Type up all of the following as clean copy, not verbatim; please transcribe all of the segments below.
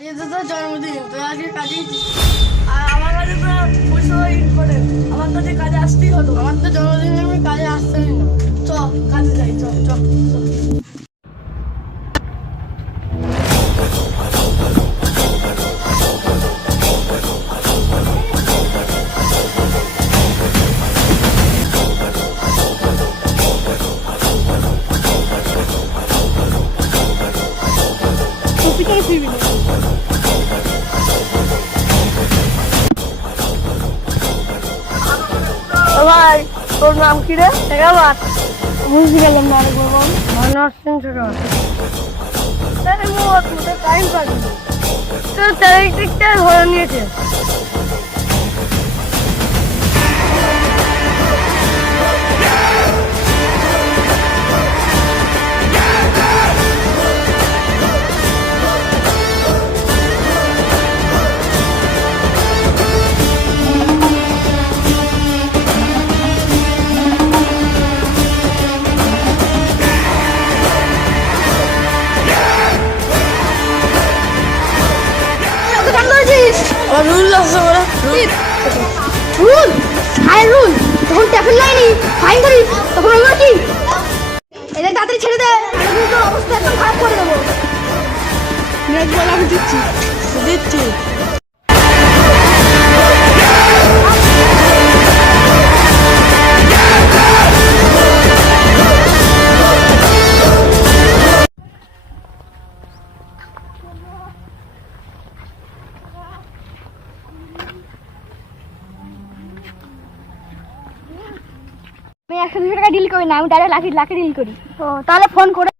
আজকে তো জন্মদিন, তো আজকে কাজে আমার কাছে তো পয়সা ইম্পর্টেন্ট, আমার কাছে কাজে আসতেই হতো। আমার তো জন্মদিনে আমি কাজে আসতেই না। চ কাজে যাই, চ চ চ। ভাই তোর নাম কি রে? বুঝতে গেলাম না রে বাবা। টাইম পাবি তোর তারিখটা ধরে নিয়েছে। রুল আছে ওরা রুল হাই রুল তখন ট্যাফেল লাইনি ফাইন করি তখন আমরা কি এদের তাড়াতাড়ি ছেড়ে দে, আমি তো অবস্থা একদম খারাপ করে দেবো। নেক্সট বল আমি দিচ্ছি। আমি 100-200 টাকা ডিল করি না, আমি ডাইরেক্ট লাখে ডিল করি। ও তাহলে ফোন করে,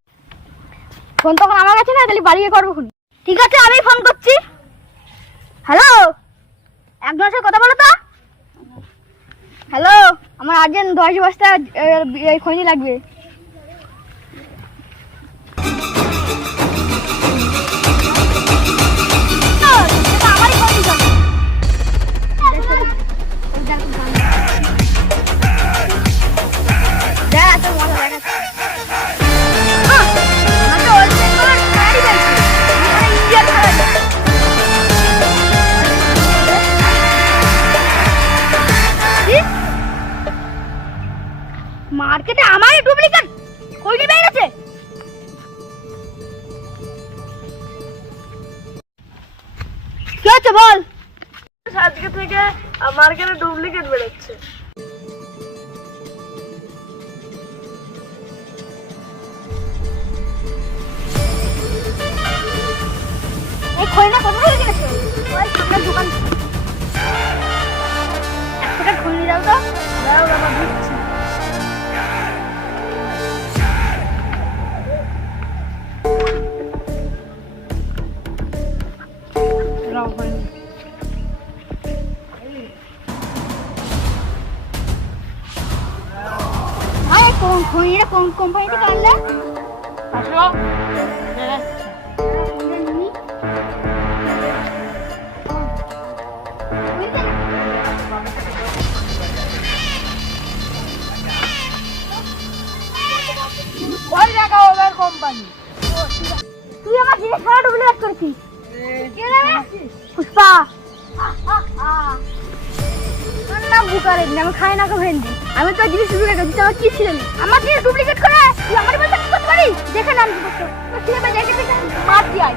ফোন তখন আমার কাছে না, তাহলে বাড়িয়ে করবো ফোন। ঠিক আছে আমি ফোন করছি। হ্যালো, একজনের সাথে কথা বলো তো। হ্যালো, আমার আর্জেন্ট 10 বস্তা এই খৈনি লাগবে। মার্কেটে আমারই ডুপ্লিকেট খৈনি বের আছে। কি হচ্ছে বল? আজকে থেকে মার্কেটে ডুপ্লিকেট বেরোচ্ছে। এই খৈনা কত করে কিনেছো? ওই সামনের দোকান। 1 টাকা খৈনি দাও তো। দাও বাবা দিচ্ছি। খৈনিটা কোন কোম্পানি থেকে আনলে? কোম্পানি তুই আমার জিনিস খারাপ ডুপ্লিকেট করেছিস। পুষ্পা নাম বুকারের আমি খাই না ভেন্ডি। আমি তো জিনিস ডুপ্লিকেট করছি, আমার কি ছিল? আমার জিনিস ডুপ্লিকেট করে তুই আমার বলতে কি করতে পারিস? দেখে নাম কি করছো ছেলে দেখে মার দিয়ে